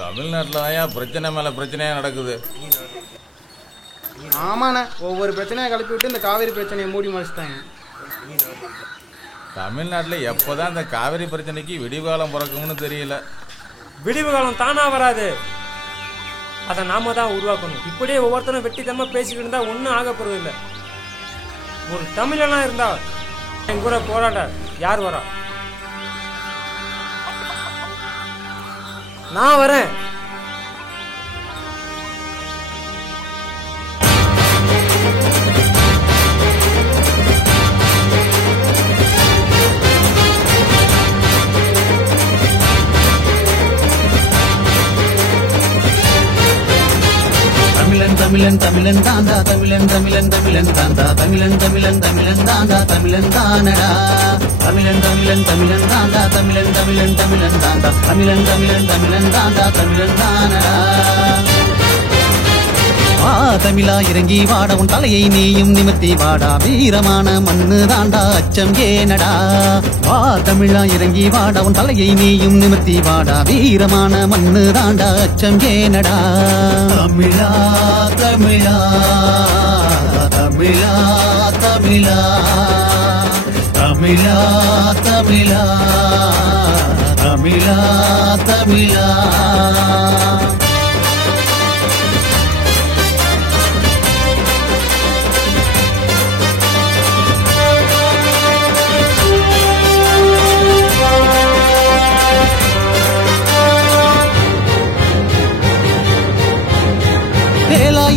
தமிழ்நாட்டில் தான் பிரச்சனை மேலே பிரச்சனையாக நடக்குது. ஆமாண்ணே, ஒவ்வொரு பிரச்சனையை கிளப்பி விட்டு இந்த காவேரி பிரச்சனையை மூடி மறைச்சிட்டாங்க. தமிழ்நாட்டில் எப்போ தான் இந்த காவேரி பிரச்சனைக்கு விடிவு காலம் பிறக்கும்னு தெரியல. விடிவு காலம் தானா வராது, அதை நாம தான் உருவாக்கணும். இப்படியே ஒவ்வொருத்தரும் வெட்டித்தனமாக பேசிக்கிட்டு இருந்தால் ஒன்றும் ஆக போகிறது இல்லை. ஒரு தமிழெல்லாம் இருந்தா என் கூட போராட யார் வரா? நான் வரேன். தமிழன் தமிழன் தாண்டா, தமிழன் தமிழன் தமிழன் தாண்டா, தமிழன் தமிழன் தமிழன் தாண்டா, தமிழன் தானடா. தமிழன் தமிழன் தமிழன் தாண்டா, தமிழன் தமிழன் தமிழன் தாண்டா, தமிழன் தமிழன் தமிழன் தாண்டா, தமிழன் தானடா. வா தமிழா இறங்கி வாட, உன் தலையை நீயும் நிமிர்த்தி வாடா, வீரமான மண்ணு தாண்டா அச்சம் ஏனடா. வா தமிழா இறங்கி வாட, உன் தலையை நீயும் நிமிர்த்தி வாடா, வீரமான மண்ணு தாண்டா அச்சம் ஏனடா. தமிழா தமிழா தமிழா தமிழா தமிழா தமிழா தமிழா தமிழா.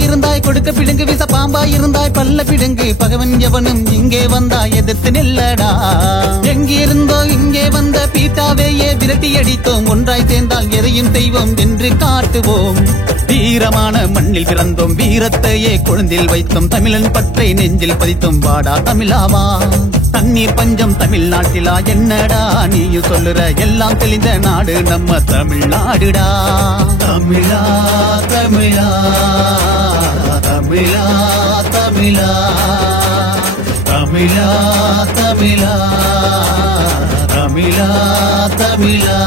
இருந்தாய் கொடுக்க பிடுங்கு, வீச பாம்பாய் இருந்தாய் பல்ல பிடுங்கு, பகவன் எவனும் இங்கே வந்தாய் எதிர்த்து நில்லடா. எங்கிருந்தோ இங்கே வந்த பீட்டாவையே விரட்டி அடித்தோம், ஒன்றாய் சேர்ந்தால் எதையும் செய்வோம் என்று காட்டுவோம். வீரமான மண்ணில் பிறந்தோம், வீரத்தையே கொழுந்தில் வைத்தோம், தமிழன் பற்றை நெஞ்சில் பதித்தோம். வாடா தமிழாவா, தண்ணீர் பஞ்சம் தமிழ்நாட்டிலா என்னடா நீயும் சொல்லுற? எல்லாம் தெளிந்த நாடு நம்ம தமிழ்நாடுடா. தமிழா தமிழா தமிழா தமிழா தமிழா தமிழா தமிழா தமிழா.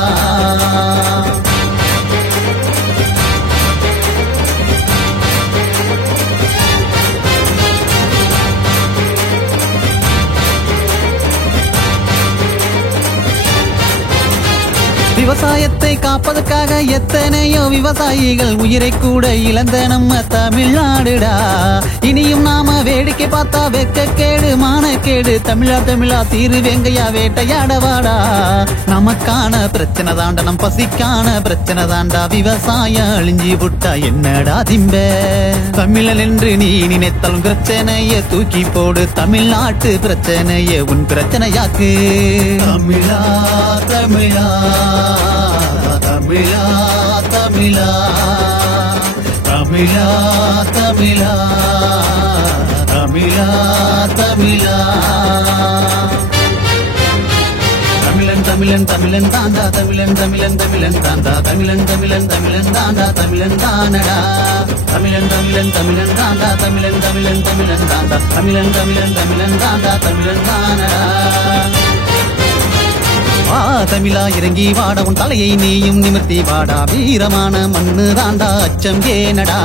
விவசாயத்தை காப்பதற்காக எத்தனையோ விவசாயிகள் உயிரை கூட இழந்த நம்ம தமிழ்நாடுடா. இனியும் நாம வேடிக்கை பார்த்தா வெக்கக்கேடு மானக்கேடு. தமிழா தமிழா தீரு வெங்கையா வேட்டையாடவாடா. நமக்கான பிரச்சனை தாண்டா, நம் பசிக்கான பிரச்சனை தாண்டா. விவசாயம் அழிஞ்சி விட்டா என்னடா திம்ப? தமிழன் என்று நீ நினைத்தாலும் பிரச்சனைய தூக்கி போடு, தமிழ்நாட்டு பிரச்சனைய உன் பிரச்சனையாக்கு. தமிழா தமிழா தமிழா தமிழா தமிழா தமிழா தமிழா தமிழா. தமிழன் தமிழன் தமிழன் தாண்டா, தமிழன் தமிழன் தமிழன் தாண்டா, தமிழன் தமிழன் தமிழன் தாண்டா, தமிழன் தானடா. தமிழன் தமிழன் தமிழன் தாண்டா, தமிழன் தமிழன் தமிழன் தாண்டா, தமிழன் தமிழன் தமிழன் தாண்டா, தமிழன் தானடா. வா தமிழா இறங்கி வாட, உன் தலையை நீயும் நிமிர்த்தி வாடா, வீரமான மண்ணு தாண்டா அச்சம் ஏனடா.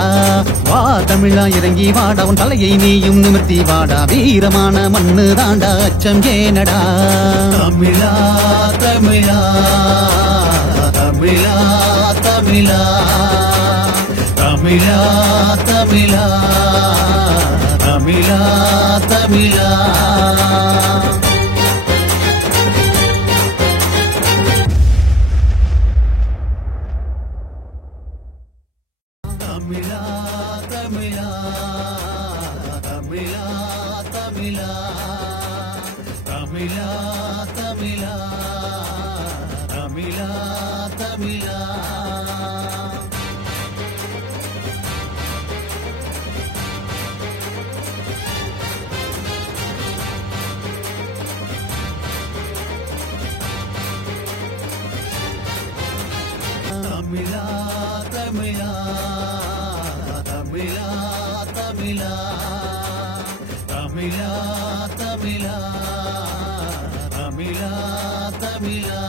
வா தமிழா இறங்கி வாட, உன் தலையை நீயும் நிமிர்த்தி வாடா, வீரமான மண்ணு தாண்டா அச்சம் ஏனடா. தமிழா தமிழா தமிழா தமிழா தமிழா தமிழா தமிழா தமிழா. தமிழா தமிழா தமிழா தமிழா தமிழா தமிழா தமிழா தமிழா. தமிழா தமிழா தமிழா தமிழா தமிழா தமிழா தமிழா தமிழா.